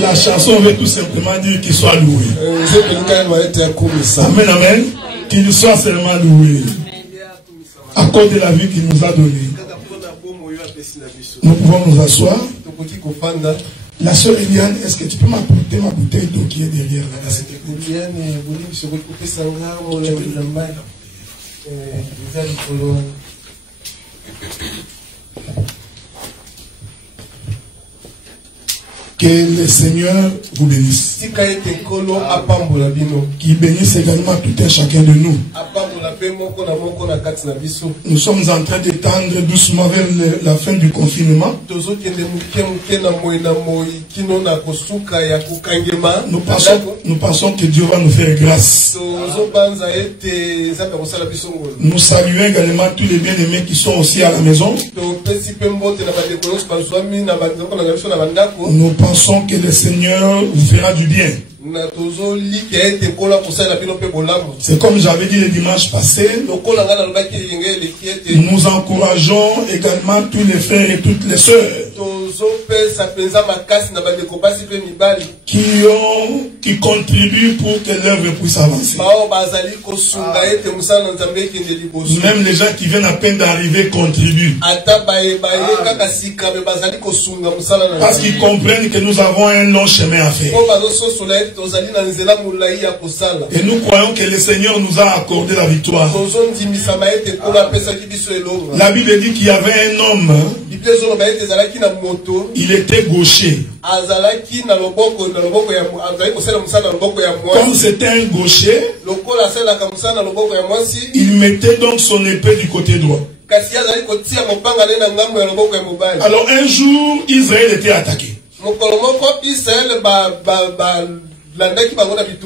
La chanson veut tout simplement dire qu'il soit loué. Amen, amen. Qu'il soit seulement loué. À cause de la vie qu'il nous a donnée. Nous pouvons nous asseoir. La sœur Eliane, est-ce que tu peux m'apporter ma bouteille d'eau qui est derrière là? Que le Seigneur vous bénisse. Qu'il bénisse également tout un chacun de nous. Nous sommes en train d'étendre doucement vers la fin du confinement. Nous pensons que Dieu va nous faire grâce. Nous saluons également tous les bien-aimés qui sont aussi à la maison. Nous pensons que le Seigneur vous fera du bien. C'est comme j'avais dit le dimanche passé. Nous encourageons également tous les frères et toutes les sœurs qui contribuent pour que l'œuvre puisse avancer. Même les gens qui viennent à peine d'arriver contribuent. Parce qu'ils comprennent que nous avons un long chemin à faire. Et nous croyons que le Seigneur nous a accordé la victoire. La Bible dit qu'il y avait un homme. Il était gaucher. Comme c'était un gaucher, il mettait donc son épée du côté droit. Alors un jour, Israël était attaqué.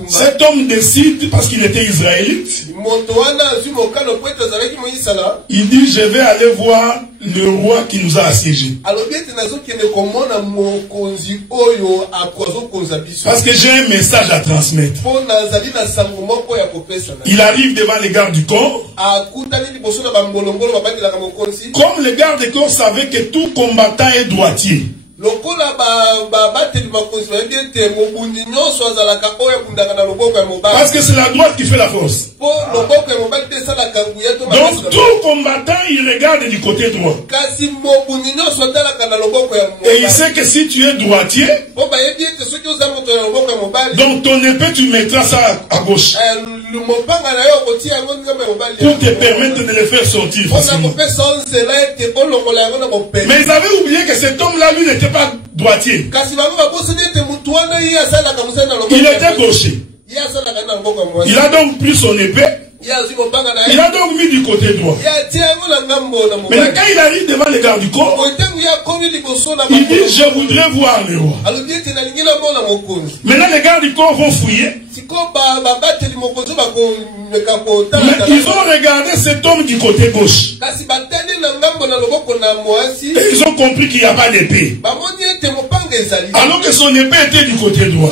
Cet homme décide, parce qu'il était israélite, il dit, je vais aller voir le roi qui nous a assiégés. Parce que j'ai un message à transmettre. Il arrive devant les gardes du corps. Comme les gardes du corps savaient que tout combattant est droitier. Parce que c'est la droite qui fait la force. Donc tout combattant, il regarde du côté droit. Et il sait que si tu es droitier, donc ton épée tu mettras ça à gauche pour te permettre de les faire sortir facilement. Mais ils avaient oublié que cet homme-là, lui, n'était pas droitier. Il était gaucher. Il a donc pris son épée. Il a donc mis du côté droit. Mais quand il arrive devant les gardes du corps, il dit, je voudrais voir le roi. Maintenant les gardes du corps vont fouiller. Mais ils ont regardé cet homme du côté gauche. Et ils ont compris qu'il n'y a pas d'épée. Alors que son épée était du côté droit.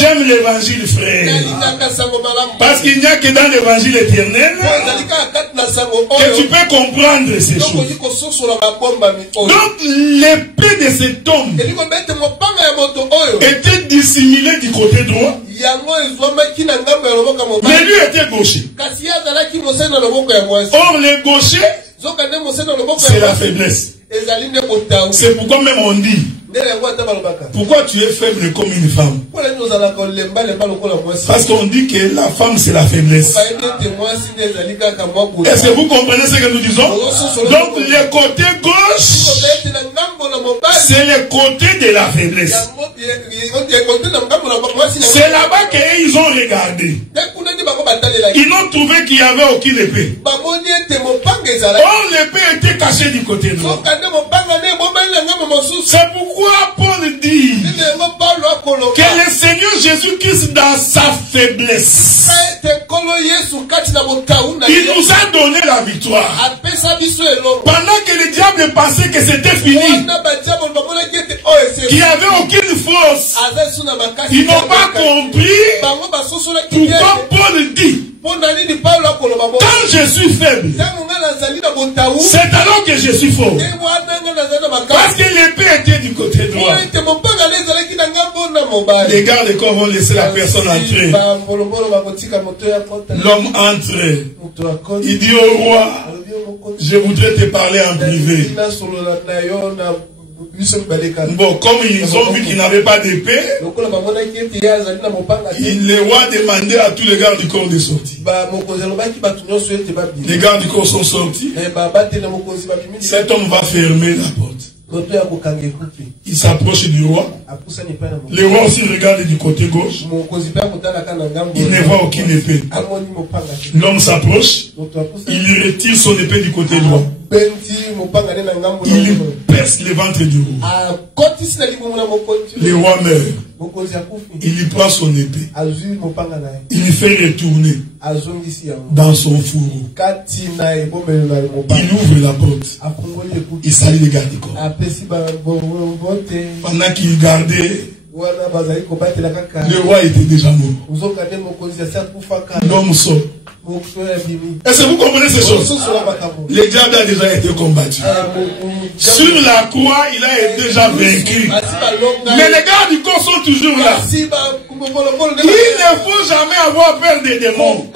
J'aime l'évangile, frère. Parce qu'il n'y a que dans l'évangile éternel que tu peux comprendre ces choses. Donc l'épée de cet homme était dissimulée du côté droit. Mais lui était gaucher. Or les gauchers, c'est la faiblesse. C'est pourquoi même on dit, pourquoi tu es faible comme une femme? Parce qu'on dit que la femme c'est la faiblesse. Est-ce que vous comprenez ce que nous disons? Donc le côté gauche, c'est le côté de la faiblesse. C'est là-bas qu'ils ont regardé. Ils ont trouvé qu'il n'y avait aucune épée. Or l'épée était cachée du côté droit. C'est pourquoi Paul dit que le Seigneur Jésus-Christ, dans sa faiblesse, il nous a donné la victoire. Pendant que le diable pensait que c'était fini, qu'il n'y avait aucune force, ils n'ont pas compris pourquoi Paul dit, quand je suis faible, c'est alors que je suis fort. Parce que l'épée était du côté droit. Les gardes corps vont laisser la personne entrer. L'homme entre. Il dit au roi, je voudrais te parler en privé. Bon, comme ils ont vu qu'il n'avait pas d'épée, le roi demandait à tous les gardes du corps de sortir. Les gardes du corps sont sortis. Cet homme va fermer la porte. Il s'approche du roi. Le roi aussi regarde du côté gauche. Il ne voit aucune épée. L'homme s'approche. Il retire son épée du côté droit. Il perce le ventre du roi. Le roi meurt. Il lui prend son épée. Il lui fait retourner dans son fourreau. Il ouvre la porte. Il salue les gardes du corps. Pendant qu'il gardait, le roi était déjà mort. L'homme sort. Est-ce que vous comprenez ces choses? Le diable a déjà été combattu. Sur la croix, il a été déjà vaincu. Mais les gardes du corps sont toujours là. Il ne faut jamais avoir peur des démons.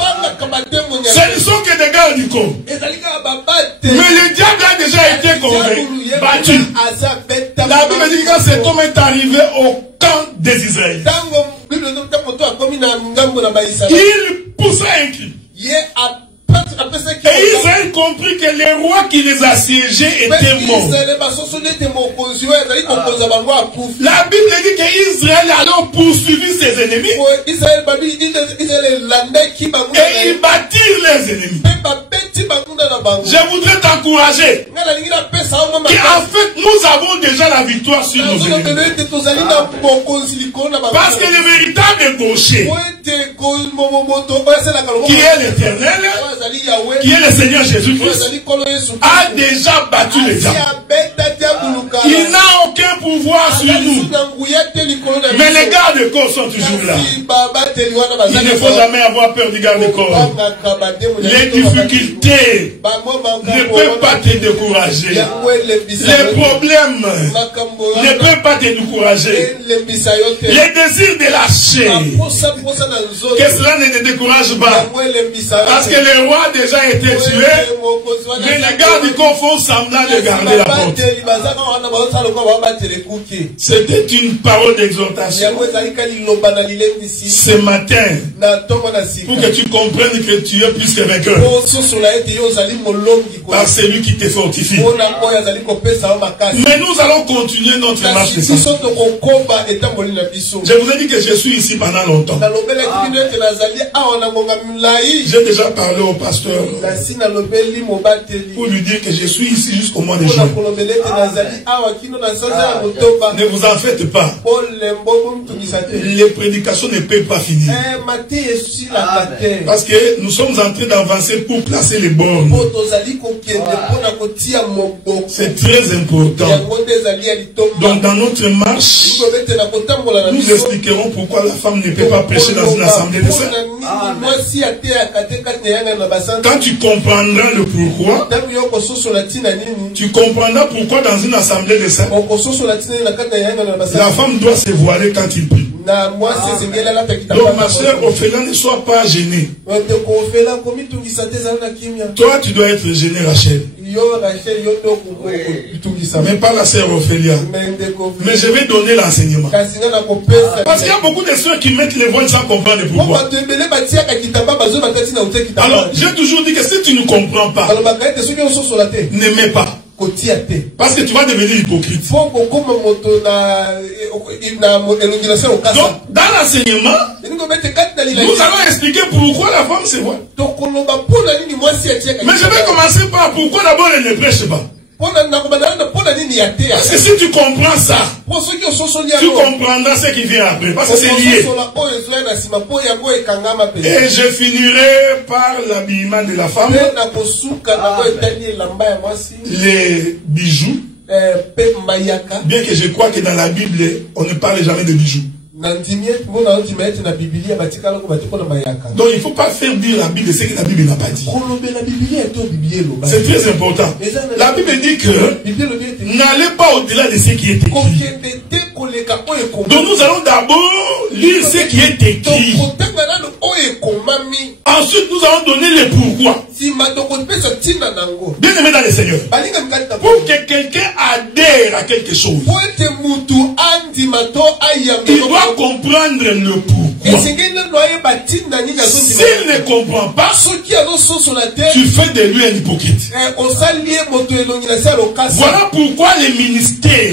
Ce ne sont que des gardes du corps. Mais le diable a déjà été combattu. La Bible dit que quand cet homme est arrivé au camp des Israélites, il poussa un cri. Et Israël comprit que le roi qui les assiégeait était mort. La Bible dit qu'Israël a alors poursuivi ses ennemis. Et ils battirent les ennemis. Je voudrais t'encourager. En fait, nous avons déjà la victoire sur nos ennemis. Parce que le véritable gaucher, qui est l'Éternel, qui est le Seigneur Jésus-Christ, a déjà battu les gens. Il n'a aucun pouvoir sur nous. Mais les gardes-corps sont toujours là. Il ne faut jamais avoir peur du garde-corps. Les difficultés ne peuvent pas te décourager. Les problèmes ne peuvent pas te décourager. Les désirs de lâcher, que cela ne te décourage pas. Parce que le roi a déjà été tué, mais les gardes-corps font semblant de garder la porte. C'était une parole d'exhortation ce matin, pour que tu comprennes que tu es plus que vainqueur par celui qui te fortifie. Mais nous allons continuer notre marche. Je vous ai dit que je suis ici pendant longtemps. J'ai déjà parlé au pasteur pour lui dire que je suis ici jusqu'au mois de juin. Ne vous en faites pas. Les prédications ne peuvent pas finir. Parce que nous sommes en train d'avancer pour placer les bornes. C'est très important. Donc dans notre marche, nous expliquerons pourquoi la femme ne peut pas prêcher dans une assemblée de saints. Quand tu comprendras le pourquoi, tu comprendras pourquoi dans une assemblée de saints, la femme doit se voiler quand il prie. Donc ma soeur Ophélia, ne sois pas gênée. Toi tu dois être gênée, Rachel. Mais pas la sœur Ophélia. Mais je vais donner l'enseignement. Parce qu'il y a beaucoup de soeurs qui mettent les voiles sans comprendre pourquoi. Alors j'ai toujours dit que si tu ne comprends pas, n'aimez pas. Parce que tu vas devenir hypocrite. Donc, dans l'enseignement, nous allons expliquer pourquoi la femme se voit. Mais je vais commencer par pourquoi d'abord elle ne prêche pas. Parce que si tu comprends ça, tu comprendras ce qui vient après. Parce que c'est lié. Et je finirai par l'habillement de la femme. Les bijoux. Bien que je crois que dans la Bible, on ne parle jamais de bijoux. Donc il ne faut pas faire dire la Bible ce que la Bible n'a pas dit. C'est très important. La Bible dit que n'allez pas au-delà de ce qui est écrit. Donc nous allons d'abord lire ce qui est écrit. Ensuite nous allons donner le pourquoi. Bien aimé dans le Seigneur, pour que quelqu'un adhère à quelque chose, il doit comprendre le pourquoi. S'il ne comprend pas, tu fais de lui un hypocrite. Voilà pourquoi le ministère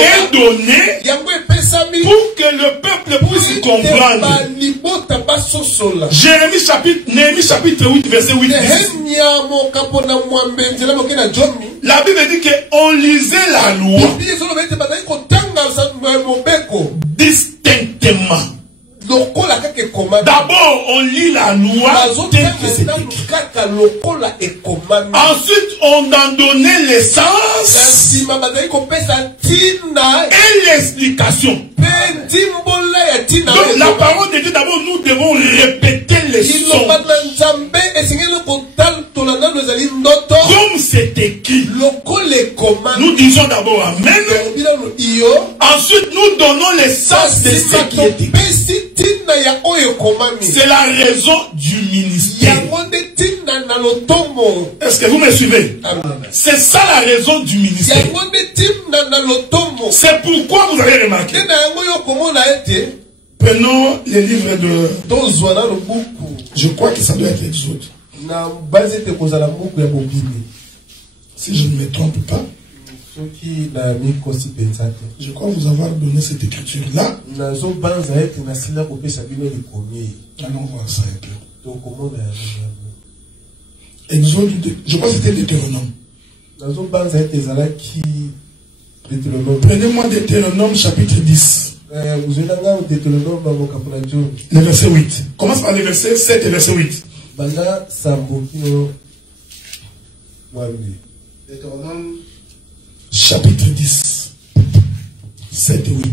est donné pour que le peuple puisse comprendre. Néhémie chapitre 8 verset 8. La Bible dit qu'on lisait la loi distinctement. D'abord, on lit la loi telle que c'est écrit. Ensuite, on en donnait l'essence et l'explication. Donc, la parole de Dieu, d'abord, nous devons répéter les sons. Comme c'est écrit. Nous disons d'abord Amen. Ensuite, nous donnons l'essence de ce qui est écrit. C'est la raison du ministère. Est-ce que vous me suivez? C'est ça la raison du ministère. C'est pourquoi vous avez remarqué. Prenons les livres de... Je crois que ça doit être Exode. Si je ne me trompe pas. Je crois vous avoir donné cette écriture-là. Allons voir ça un peu. Exode, je crois que c'était Deutéronome. Prenez-moi Deutéronome chapitre 10. Le verset 8. Commence par le verset 7 et verset 8. Deutéronome chapitre 10. 7 et 8.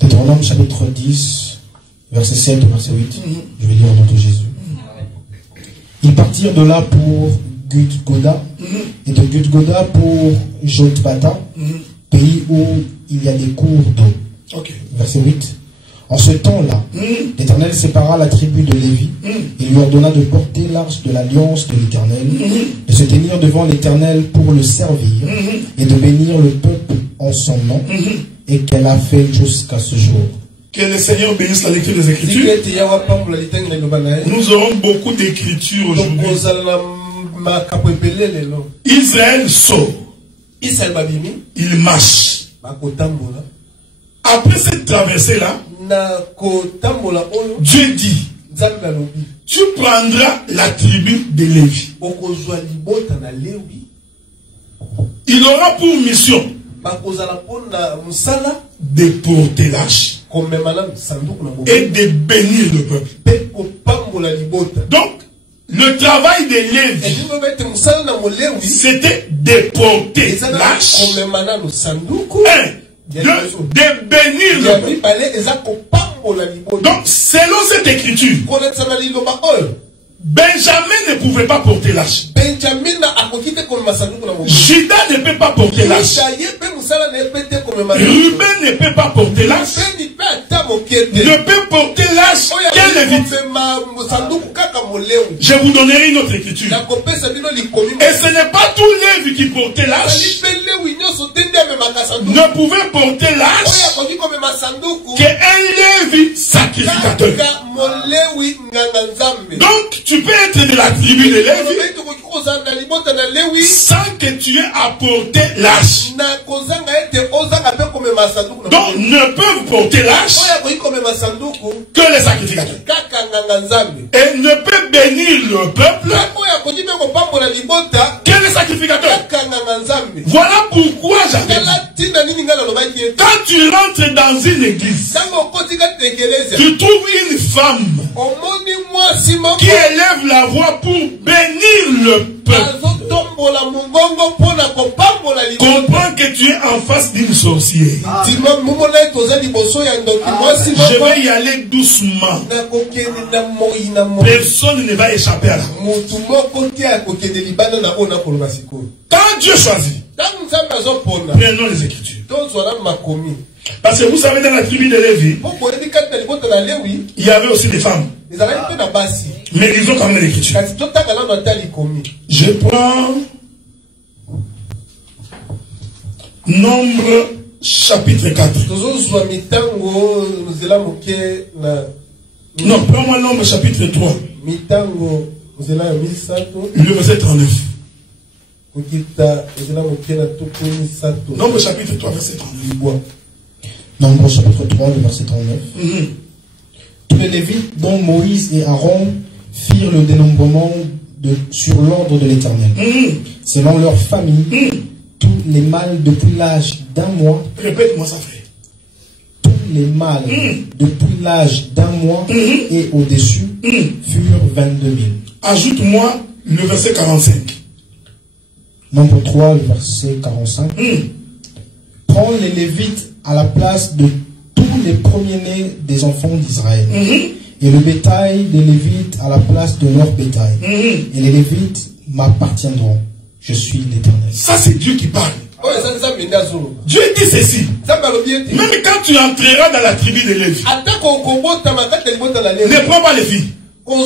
Deutéronome chapitre 10, verset 7 et verset 8. Je vais lire au nom de Jésus. Ils partirent de là pour Gudgoda et de Gudgoda pour Jotbata, pays où il y a des cours d'eau. Verset 8. En ce temps-là, l'Éternel sépara la tribu de Lévi et lui ordonna de porter l'arche de l'alliance de l'Éternel, de se tenir devant l'Éternel pour le servir et de bénir le peuple en son nom, et qu'elle a fait jusqu'à ce jour. Que le Seigneur bénisse la lecture des Écritures. Nous aurons beaucoup d'écritures aujourd'hui. Israël sort. Il marche. Après cette traversée-là, Dieu dit, tu prendras la tribu de Lévi. Il aura pour mission de porter l'arche et de bénir le peuple. Donc, le travail de Lévi, c'était de porter l'arche et de bénir le peuple. Donc, selon cette écriture, Benjamin ne pouvait pas porter l'arche. Judas ne peut pas porter l'arche. Ruben ne peut pas porter l'arche. Ne peut porter l'arche qu'un lévite. Je vous donnerai une autre écriture. Et ce n'est pas tout Lévi qui portait l'arche. Ne pouvait porter l'arche qu'un Lévi sacrificateur. Donc, tu peux être de la tribu de Lévi sans que tu aies apporté l'arche. Donc, ne peuvent porter l'arche que les sacrificateurs. Et ne peut bénir le peuple que les sacrificateurs. Voilà pourquoi j'avais dit, quand tu rentres dans une église, tu trouves une femme qui élève la voix pour bénir le peuple. Comprends que tu es en face d'une sorcière. Je vais y aller doucement. Personne ne va échapper à la Quand Dieu choisit, prenons les Écritures. Parce que vous savez, dans la tribu de Lévi, il y avait aussi des femmes. Mais ils ont quand même l'Écriture. Je prends Nombre chapitre 4. Non, prends-moi Nombre chapitre 3. Le verset 39. Nombre chapitre 3, verset 39. Nombre chapitre 3, le verset 39. Tous les Lévites dont Moïse et Aaron firent le dénombrement sur l'ordre de l'Éternel, selon leur famille, tous les mâles depuis l'âge d'un mois. Répète-moi ça, frère. Tous les mâles depuis l'âge d'un mois et au-dessus furent 22 000. Ajoute-moi le verset 45. Nombre 3, le verset 45. Prends les Lévites à la place de tous les premiers-nés des enfants d'Israël. Et le bétail des Lévites à la place de leur bétail. Et les Lévites m'appartiendront. Je suis l'Éternel. Ça, c'est Dieu qui parle. Dieu dit ceci. Même quand tu entreras dans la tribu de Lévi, ne prends pas les filles. Prends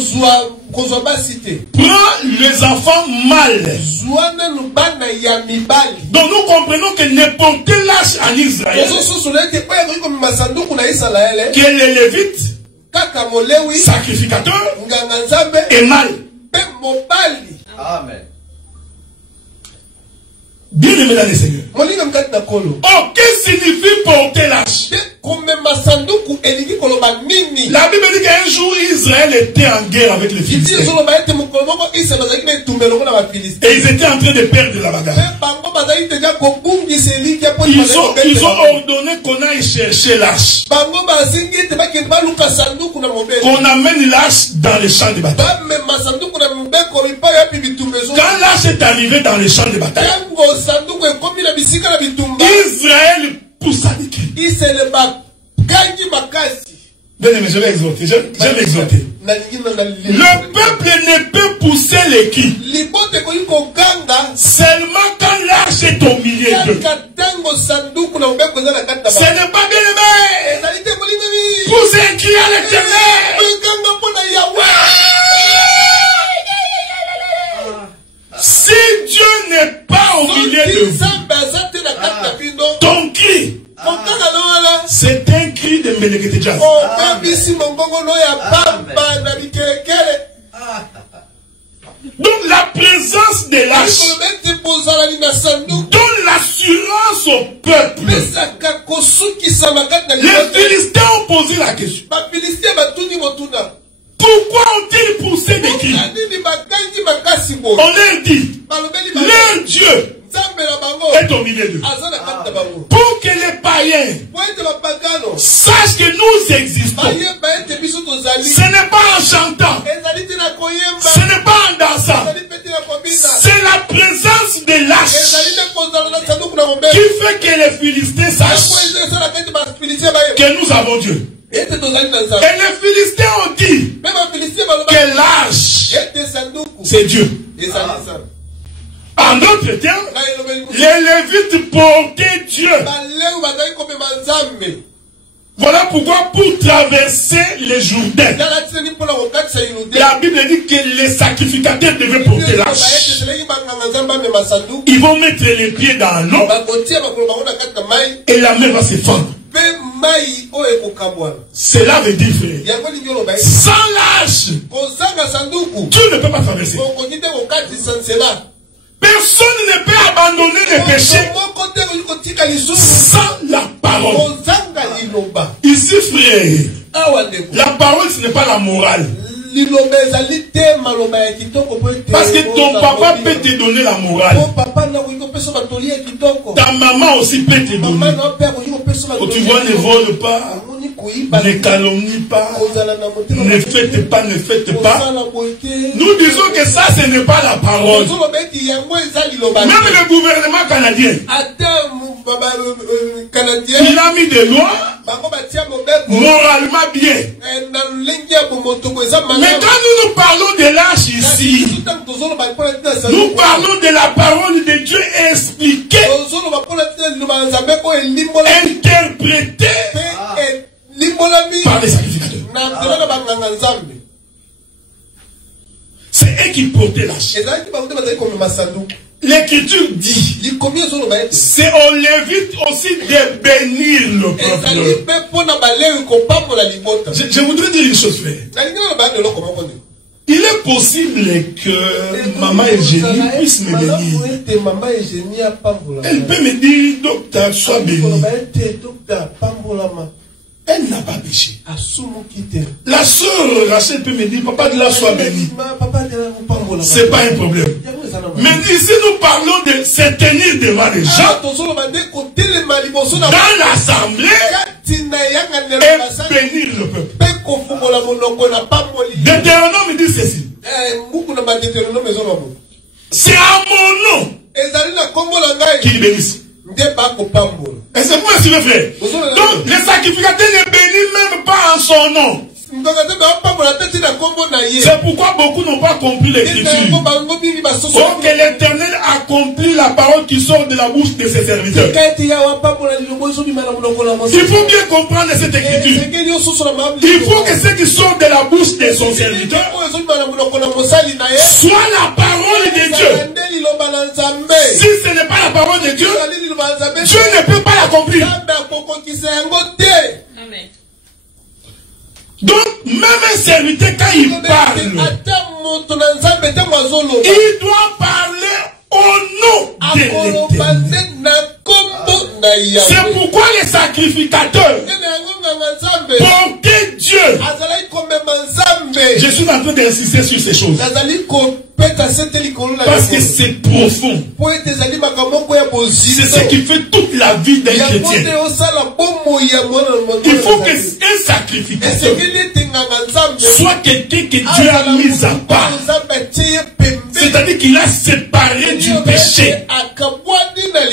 les enfants mâles. Donc nous comprenons que n'importe quel âge en Israël, que les Lévites, sacrificateurs, et mâles. Amen. Bien aimé dans les seigneurs. Oh, qu'est-ce que signifie porter l'âge? La Bible dit qu'un jour Israël était en guerre avec les Philistins. Et ils étaient en train de perdre la bagarre. Ils ont ordonné qu'on aille chercher l'âge. Qu'on amène l'âge dans les champs de bataille. Quand l'âge est arrivé dans les champs de bataille, Israël poussa des cris. Bien aimé, je vais exhorter. Je vais exhorter. Le peuple ne peut pousser les cris seulement quand l'arche est au milieu d'eux. Ce n'est pas bien aimé. Pousser un cri à l'Éternel. Si Dieu n'est pas au milieu de vous, ton cri, c'est un cri de Melekete. Donc la présence de l'âge donne l'assurance au peuple. Les Philistins ont posé la question. Pourquoi ont-ils poussé des cris? On leur dit, leur Dieu est au milieu d'eux. Pour que les païens sachent que nous existons. Ce n'est pas en chantant, ce n'est pas en dansant, c'est la présence de l'âge qui fait que les Philistins sachent que nous avons Dieu. Et les Philistins ont dit que l'âge, c'est Dieu. En d'autres termes, les Lévites portaient Dieu. Voilà pourquoi pour traverser les Jourdains, la Bible dit que les sacrificateurs devaient porter l'arche. Ils vont mettre les pieds dans l'eau et la mer va se fendre. Cela veut dire, frère, sans l'âge, Dieu ne peut pas traverser. Personne ne peut abandonner le péché sans la parole. Ici, frère, la parole, ce n'est pas la morale. Parce que ton papa peut te donner la morale. Ta maman aussi peut te donner. Quand tu vois, ne vole pas, ne calomnie pas, ne faites pas, ne faites pas. Nous disons que ça, ce n'est pas la parole. Même le gouvernement canadien, il a mis des lois moralement bien. Mais quand nous parlons de l'âge ici, nous parlons de la parole de Dieu expliquée, interprétée par les sacrificateurs. C'est eux qui portaient l'âge. L'Écriture dit, c'est aux Lévites aussi de bénir le peuple. Je voudrais dire une chose, frère. Il est possible que maman Eugénie puisse me bénir. Elle peut me dire, docteur, sois béni. Elle n'a pas péché. La soeur Rachel peut me dire, papa de la sois béni. C'est pas un problème. Mais ici nous parlons de se tenir devant les gens, dans l'assemblée, et bénir le peuple. Deutéronome dit ceci. C'est à mon nom qu'il bénisse. Et c'est pour suivre, frère. Donc, les sacrificateurs ne bénissent même pas en son nom. C'est pourquoi beaucoup n'ont pas compris l'écriture. Pour que l'Éternel accomplit la parole qui sort de la bouche de ses serviteurs. Il faut bien comprendre cette écriture. Il faut que ce qui sort de la bouche de son serviteur soit la parole de Dieu. Si ce n'est pas la parole de Dieu, Dieu ne peut pas l'accomplir. Amen. Donc, même un serviteur, quand il parle, il doit parler au nom de l'Éternel. C'est pourquoi les sacrificateurs, pour que Dieu, je suis en train d'insister sur ces choses, parce que c'est profond. C'est ce qui fait toute la vie d'un chrétien. Il faut qu'un sacrificateur soit quelqu'un que Dieu a mis à part. C'est-à-dire qu'il a séparé du péché,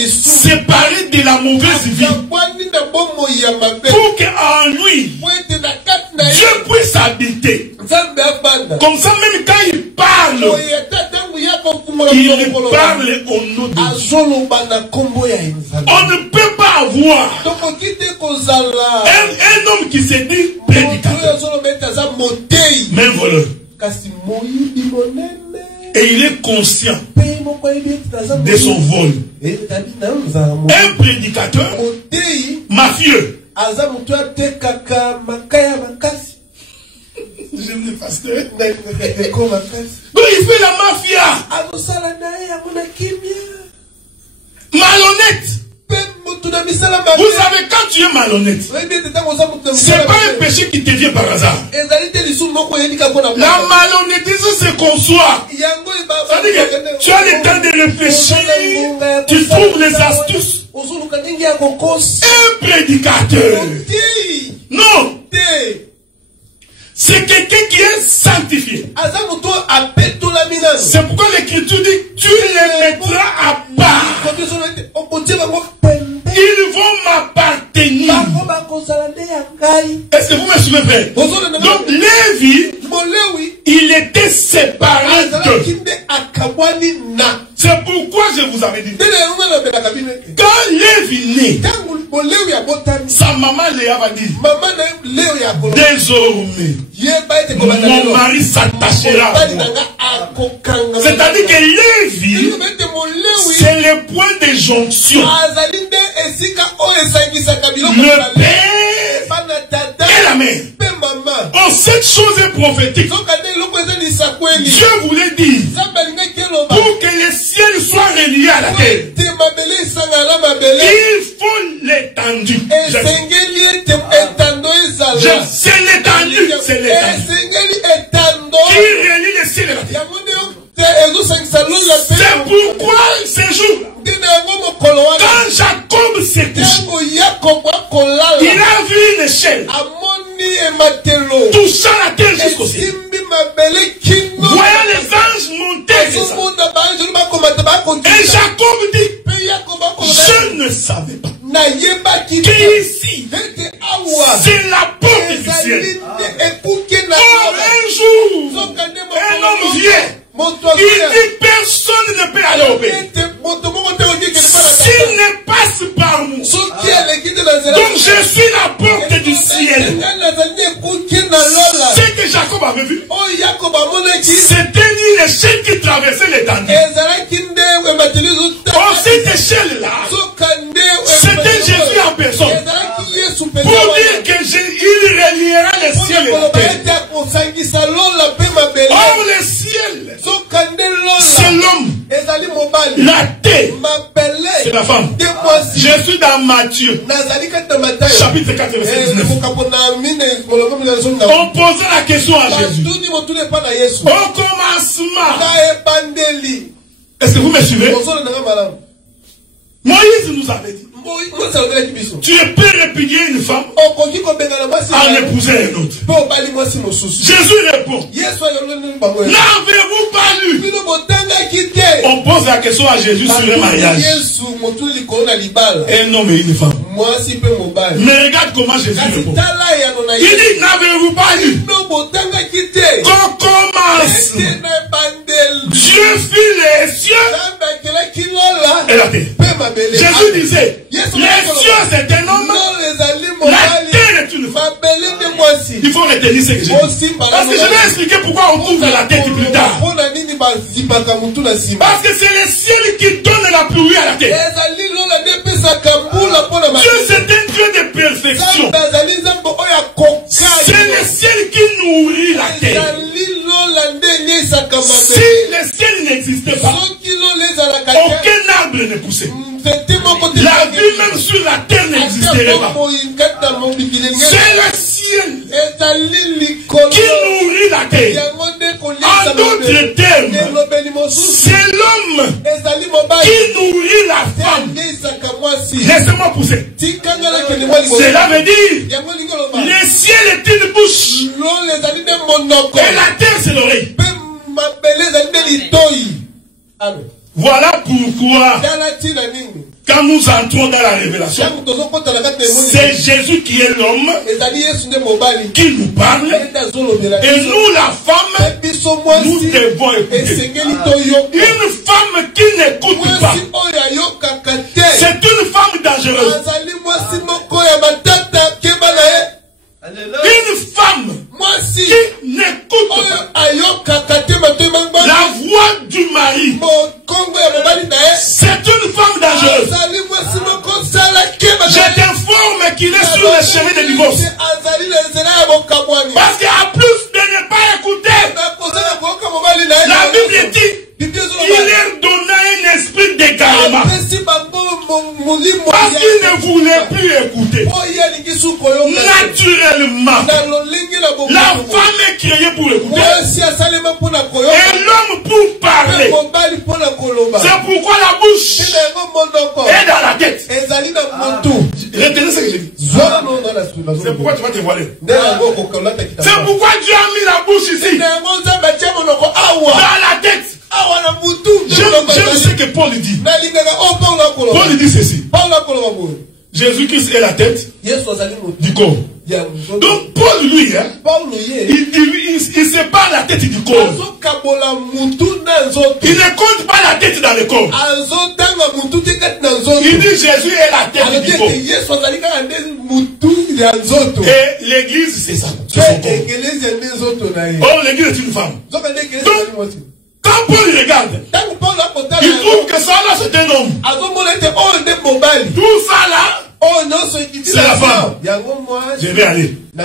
séparé de la mauvaise vie, pour qu'en lui, Dieu puisse habiter. Comme ça, même quand il parle au nom de Dieu. On ne peut pas avoir un homme qui se dit prédicateur, même voleur. Et il est conscient de son vol. Un prédicateur mafieux. Je me pasteur. Donc il fait la mafia. Malhonnête. Vous savez, quand tu es malhonnête, c'est pas un péché qui te vient par hasard. La malhonnêteté se conçoit. C'est-à-dire que tu as le temps de réfléchir, tu trouves les astuces. Un prédicateur. Non. C'est quelqu'un qui est sanctifié. C'est pourquoi l'Écriture dit, tu les mettras à part. Ils vont m'appartenir. Est-ce que vous me suivez, frère? Donc Lévi, il était séparé d'eux. C'est pourquoi je vous avais dit, quand Lévi naît, sa maman Léa va dire, désormais, mon mari s'attachera à moi. C'est-à-dire que Lévi, c'est le point de jonction. Le père et la mère. Oh, cette chose est prophétique. Dieu voulait dire, pour que les ciels soient reliés à la terre, il faut l'étendue. C'est l'étendue. C'est l'étendue qui relie les ciels et la terre. C'est pourquoi ces jours, quand Jacob s'est couché, il a vu une échelle touchant la terre jusqu'au ciel. Voyant les anges monter, et Jacob dit, je ne savais pas qu'ici, c'est la porte du ciel. Or, un jour, un homme vient, il dit, personne ne peut aller au pays s'il ne passe par nous. Donc je suis la porte du ciel. Ce que Jacob avait vu, c'était une échelle qui traversait l'étendue. Oh, cette échelle-là, c'était Jésus en personne. Pour dire qu'il reliera les ciels et la terre. Or, le ciel, c'est l'homme. La terre, c'est la femme. Je suis dans Matthieu, chapitre 4, verset 19. On posait la question à Jésus. Au commencement, est-ce que vous me suivez? Moïse nous avait dit, tu peux répudier une femme en épouser un autre. Jésus répond, n'avez-vous pas lu? On pose la question à Jésus sur le mariage. Un homme et une femme. Mais regarde comment Jésus répond. Il dit, n'avez-vous pas lu? Qu'on commence, Dieu fit les cieux et la terre. Jésus disait, les cieux c'est un homme, la terre est une femme. Il faut retenir ce que j'ai dit. Parce que je vais expliquer pourquoi on ouvre la tête plus tard. Parce que c'est le ciel qui donne la pluie à la terre. Dieu c'est un Dieu de perfection. C'est le ciel qui nourrit la terre. Si le ciel n'existait pas, aucun arbre ne poussait. La vie même sur la terre n'existerait pas. C'est le ciel qui nourrit la terre. En d'autres termes, c'est l'homme qui nourrit la femme. Laissez-moi pousser. Cela veut dire, le ciel est une bouche et la terre c'est l'oreille. Voilà pourquoi, quand nous entrons dans la révélation, c'est Jésus qui est l'homme qui nous parle et nous, la femme, nous devons écouter. Une femme qui n'écoute pas, c'est une femme dangereuse. Une femme qui n'écoute pas la voix du mari, c'est une femme dangereuse. Je t'informe qu'il est sur le chemin de divorce. Parce qu'en plus de ne pas écouter, la Bible dit, il leur donna un esprit d'égarement. Parce qu'il ne voulait plus écouter. Naturellement, la femme est créée pour écouter et l'homme pour parler. C'est pourquoi la bouche est dans la tête. Retenez ce que j'ai dit. C'est pourquoi tu vas te voiler. C'est pourquoi Dieu a mis la bouche ici, dans la tête. Je sais que Paul dit. Paul dit ceci. Jésus-Christ est la tête du corps. Donc Paul lui, il sépare la tête du corps. Il ne compte pas la tête dans le corps. Il dit Jésus est la tête du corps. Et l'église c'est ça. Oh, l'église est une femme. Donc, quand Paul regarde, il trouve que ça là c'est un homme. Tout ça là, c'est la femme. Je vais aller. Je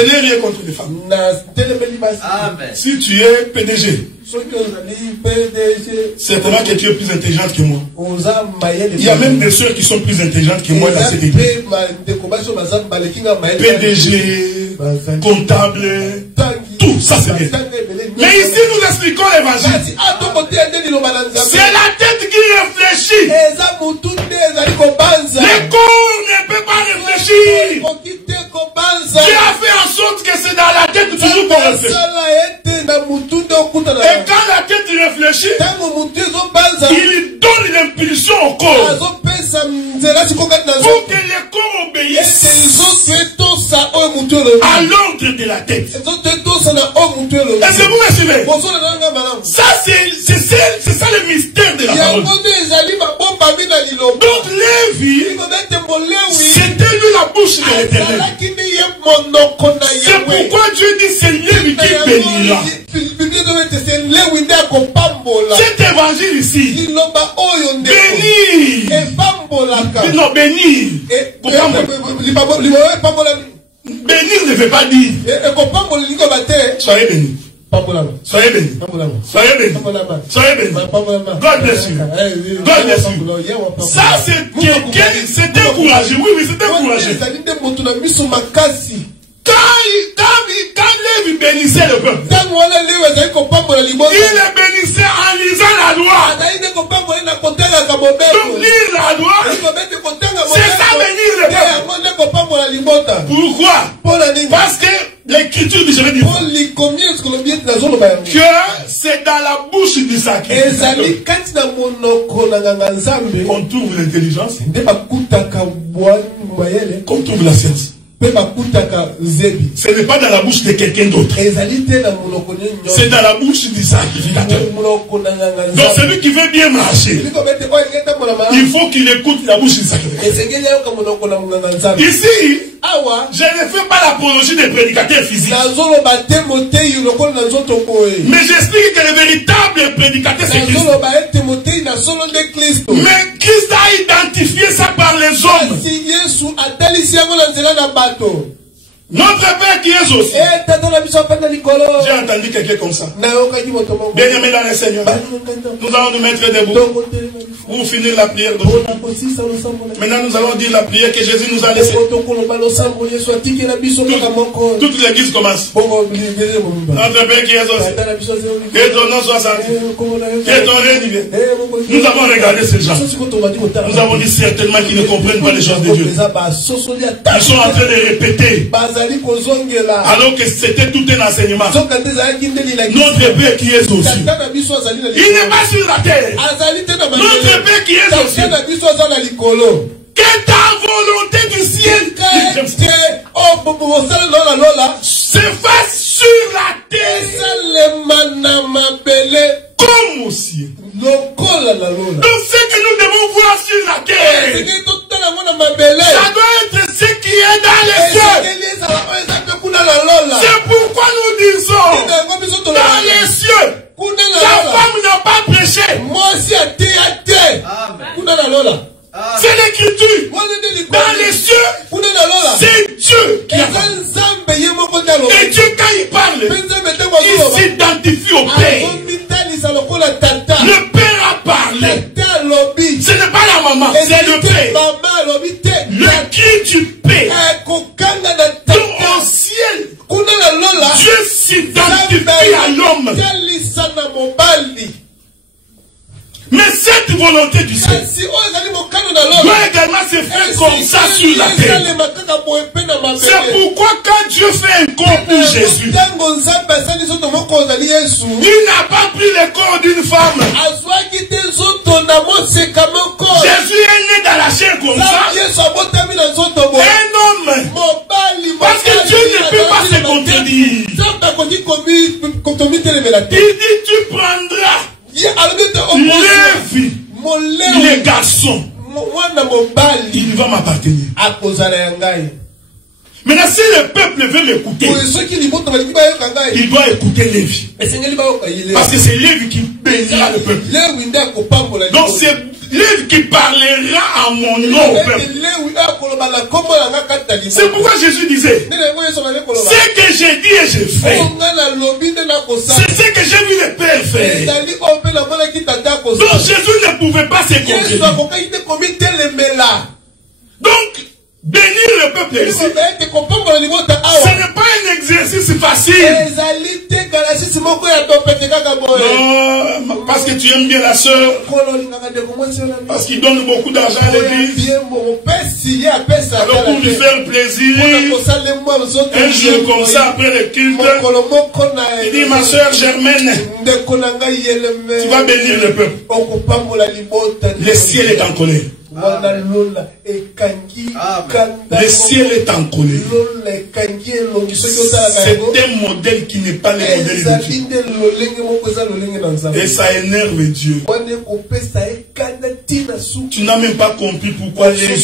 n'ai rien contre les femmes. Si tu es PDG, certainement que tu es plus intelligente que moi. Il y a même des sœurs qui sont plus intelligentes que moi dans cette église. PDG, comptable, tout ça c'est bien. Mais ici nous expliquons l'évangile. C'est la tête qui réfléchit. Le corps ne peut pas réfléchir. Dieu a fait en sorte que c'est dans la tête toujours qu'on réfléchit. Et quand la tête réfléchit, il donne l'impulsion au corps pour que le corps obéisse à l'ordre de la tête. Est-ce que vous me suivez? Ça c'est ça le mystère de la parole. Donc Lévi, c'était lui la bouche de l'Éternel. C'est pourquoi Dieu dit c'est Lévi qui bénira. Cet évangile ici, bénir, non bénir, bénir ne veut pas dire soyez bénis. Soyez bénis. Soyez bénis. Soyez bénis. God bless you. God bless you. Ça, c'est quelqu'un, c'est encouragé. Oui, oui, c'est encouragé. Quand Lévi bénissait le peuple, il le bénissait en lisant la loi. Donc lire la loi, c'est ça bénir le peuple. Pourquoi? Parce que l'écriture dit, je vais dire que c'est dans la bouche d'Isaac qu'on trouve l'intelligence, qu'on trouve la science. Ce n'est pas dans la bouche de quelqu'un d'autre. C'est dans la bouche d'Isaac. Donc celui qui veut bien marcher, il faut qu'il écoute la bouche d'Isaac. Ici, je ne fais pas l'apologie des prédicateurs physiques. Mais j'explique que le véritable prédicateur c'est Christ. Mais Christ a identifié ça par les hommes. Notre Père qui est aussi. J'ai entendu entendu quelqu'un comme ça. Bien aimé dans le Seigneur, nous allons nous mettre debout pour finir la prière d'aujourd'hui. Maintenant, nous allons dire la prière que Jésus nous a laissée. Toute l'église commence. Notre Père qui est aux cieux, que ton nom soit sanctifié, que ton règne vienne. Nous avons regardé ces gens. Nous avons dit certainement qu'ils ne comprennent pas les choses de Dieu. Ils sont en train de répéter alors que c'était tout un enseignement. Notre Père qui est aux cieux, il n'est pas sur la terre. Notre Père qui est aux cieux, que ta volonté du ciel se fasse sur la terre comme au ciel. Donc ce que nous devons voir sur la terre, ça doit être ce qui est dans les cieux. C'est pourquoi nous disons dans les cieux, la femme n'a pas prêché. C'est l'écriture. Dans les cieux, c'est Dieu qui a parlé. Et Dieu, quand il parle, il s'identifie au Père. Le Père a parlé. Ce n'est pas la maman, c'est le Père. Le cri du Père. Donc au ciel, Dieu s'identifie à l'homme. Mais cette volonté du ciel doit également se faire comme ça sur la terre. C'est pourquoi quand Dieu fait un corps pour Jésus, il n'a pas pris le corps d'une femme. Jésus est né dans la chair comme ça. Un homme. Parce que Dieu ne peut pas se contredire. Il dit tu prendras Lévi, les garçons, il va m'appartenir. Maintenant, si le peuple veut m'écouter, il doit écouter Lévi. Parce que c'est Lévi qui bénira le peuple. Donc c'est Lévi qui parlera à mon nom au peuple. C'est pourquoi Jésus disait, ce que j'ai dit et j'ai fait, c'est ce que j'ai vu le Père faire. Donc Jésus ne pouvait pas se contredire. Donc, bénir le peuple ici, ce n'est pas un exercice facile. Non, parce que tu aimes bien la soeur, parce qu'il donne beaucoup d'argent à l'église, alors pour lui faire plaisir, un jour comme ça après le culte, il dit ma soeur Germaine, tu vas bénir le peuple. Le ciel est en colère. Le ciel est en colère. C'est un modèle qui n'est pas le modèle de Dieu. Et ça énerve Dieu. Tu n'as même pas compris pourquoi les...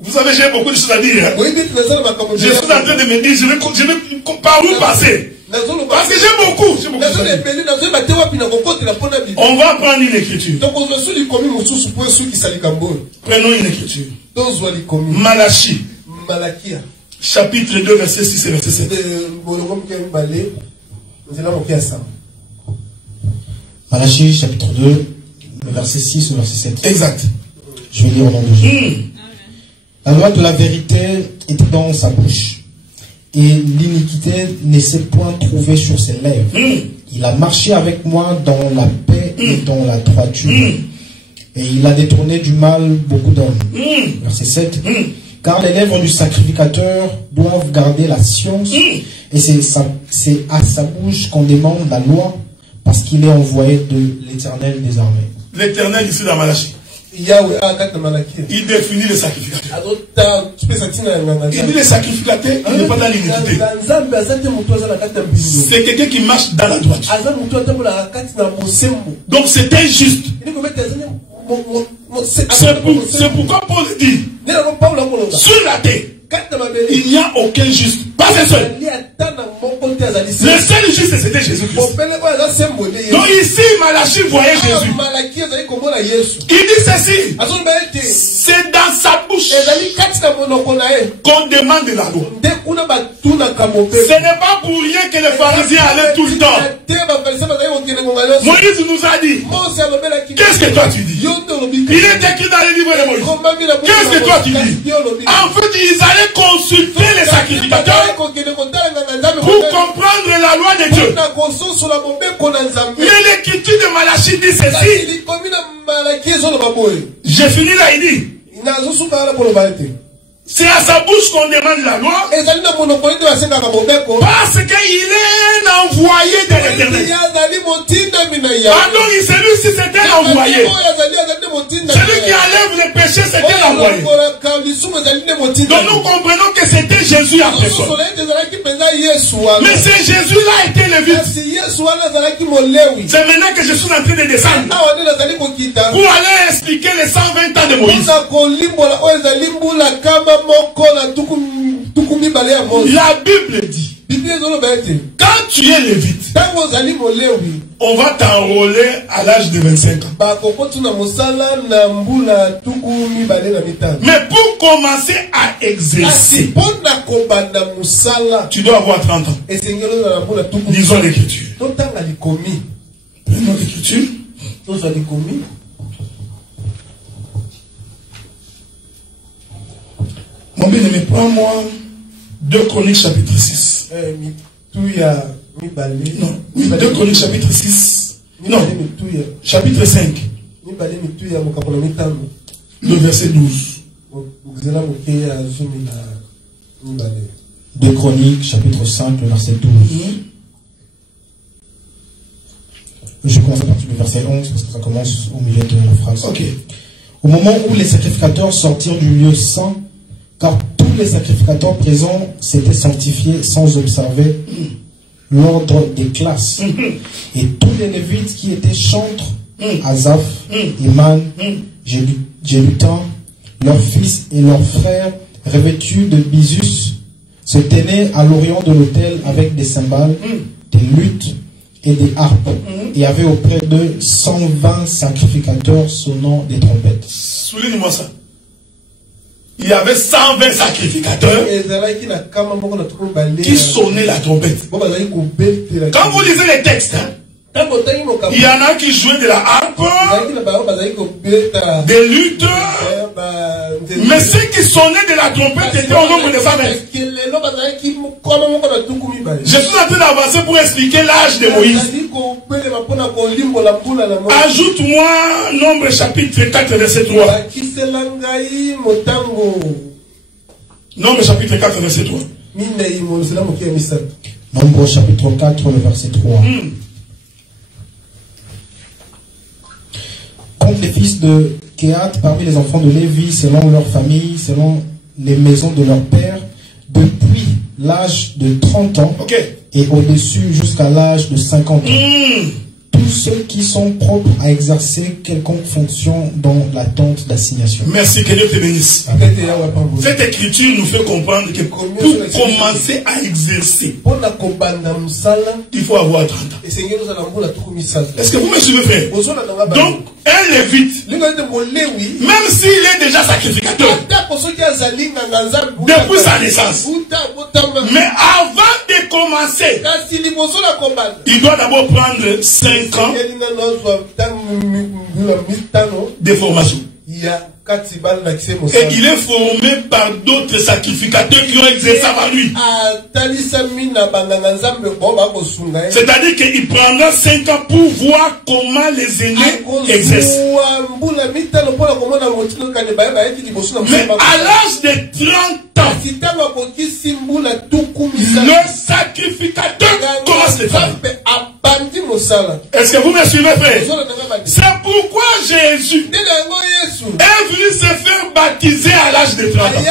Vous savez, j'ai beaucoup de choses à dire. Hein? Je suis en train de me dire, je vais par où passer? Parce que j'ai beaucoup. On va prendre une écriture. Prenons une écriture. Malachie. Chapitre 2, verset 6 et verset 7. Malachie, chapitre 2, verset 6 et verset 7. Exact. Je vais lire au nom de Jésus. La loi de la vérité était dans sa bouche. Et l'iniquité ne s'est point trouvée sur ses lèvres. Il a marché avec moi dans la paix et dans la droiture. Et il a détourné du mal beaucoup d'hommes. Verset 7. Car les lèvres du sacrificateur doivent garder la science. Et c'est à sa bouche qu'on demande la loi, parce qu'il est envoyé de l'Éternel des armées. L'Éternel ici dans Malachie, il définit le sacrificateur. Il dit le sacrificateur, il n'est pas dans l'iniquité. C'est quelqu'un qui marche dans la droiture. Donc c'est injuste. C'est pourquoi Paul dit, sur la terre, il n'y a aucun juste. Pas un seul. Le seul juste, c'était Jésus-Christ. Donc ici, Malachie voyait Jésus. Il dit ceci. C'est dans sa bouche qu'on demande la loi. Ce n'est pas pour rien que les pharisiens allaient tout le temps. Moïse nous a dit, qu'est-ce que toi tu dis? Il est écrit dans les livres de Moïse. Qu'est-ce que toi tu dis? En fait, ils allaient consulter les sacrificateurs pour comprendre la loi de Dieu. Mais l'écriture de Malachie dit ceci. J'ai fini là, il dit. C'est à sa bouche qu'on demande la loi. Parce qu'il est un envoyé de l'Éternel. Pardon, celui-ci c'était l'envoyé. Celui qui enlève les péchés, c'était l'envoyé. Donc nous comprenons que c'était Jésus en personne. Mais c'est Jésus-là était Lévite. C'est maintenant que je suis en train de descendre pour aller expliquer les 120 ans de Moïse. La Bible dit, quand tu es lévite, on va t'enrôler à l'âge de 25 ans. Mais pour commencer à exercer, tu dois avoir 30 ans. Lisons l'écriture. Prenons l'écriture. Mon bien-aimé, prends-moi 2 Chroniques chapitre 6. Non, 2 Chroniques chapitre 6. Non, chapitre 5. Le verset 12. 2 Chroniques chapitre 5, le verset 12. Je commence à partir du verset 11 parce que ça commence au milieu de la phrase. Ok. Au moment où les sacrificateurs sortirent du lieu saint, car tous les sacrificateurs présents s'étaient sanctifiés sans observer l'ordre des classes. Et tous les Lévites qui étaient chantres, Asaph, Iman, Jéduthun, leurs fils et leurs frères, revêtus de bisus, se tenaient à l'orient de l'autel avec des cymbales, des luttes et des harpes. Et avaient auprès d'eux 120 sacrificateurs sonnant des trompettes. Souligne-moi ça. Il y avait 120 sacrificateurs qui sonnaient la trompette. Quand vous lisez les textes, il y en a qui jouaient de la harpe, des luttes, mais ceux qui sonnaient de la trompette étaient au nombre de 120. Je suis en train d'avancer pour expliquer l'âge de Moïse. Ajoute-moi Nombre chapitre 4 verset 3. Nombre chapitre 4 verset 3. Nombre chapitre 4 le verset 3. Compte les fils de Kehat parmi les enfants de Lévi selon leur famille, selon les maisons de leur père, depuis l'âge de 30 ans et au-dessus jusqu'à l'âge de 50 ans. Tous ceux qui sont propres à exercer quelconque fonction dans la tente d'assignation. Merci, que Dieu te bénisse. Cette écriture nous fait comprendre que pour commencer à exercer, il faut avoir 30 ans. Est-ce que vous me suivez, frère? Donc, un lévite, même s'il est déjà sacrificateur, depuis sa naissance, mais avant de commencer, il doit d'abord prendre 5 ans de formation. Et il est formé par d'autres sacrificateurs qui ont exercé avant lui. C'est-à-dire qu'il prendra 5 ans pour voir comment les aînés exercent. Mais à l'âge de 30 ans, le sacrificateur commence le travail. Est-ce que vous me suivez, frère? C'est pourquoi Jésus est venu se faire baptiser à l'âge de 30 ans.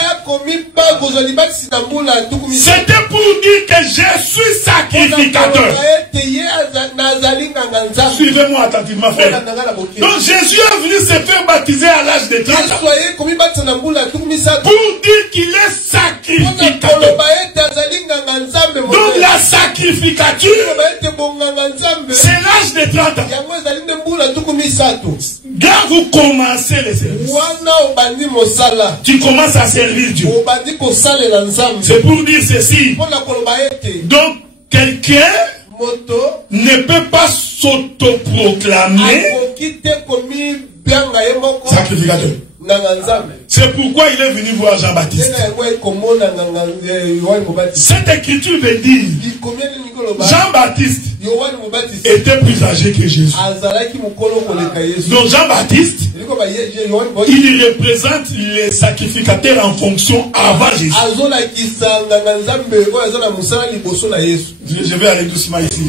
C'était pour dire que je suis sacrificateur. Suivez-moi attentivement, frère. Donc Jésus est venu se faire baptiser à l'âge de 30 ans pour dire qu'il est sacrificateur. Donc la sacrificature, c'est l'âge de 30 ans. Quand vous commencez les services, tu commences à servir Dieu. C'est pour dire ceci. Donc, quelqu'un ne peut pas s'autoproclamer sacrificateur. C'est pourquoi il est venu voir Jean-Baptiste. Cette écriture veut dire Jean-Baptiste était plus âgé que Jésus. Donc Jean-Baptiste, il représente les sacrificateurs en fonction avant Jésus. Je vais aller doucement ici.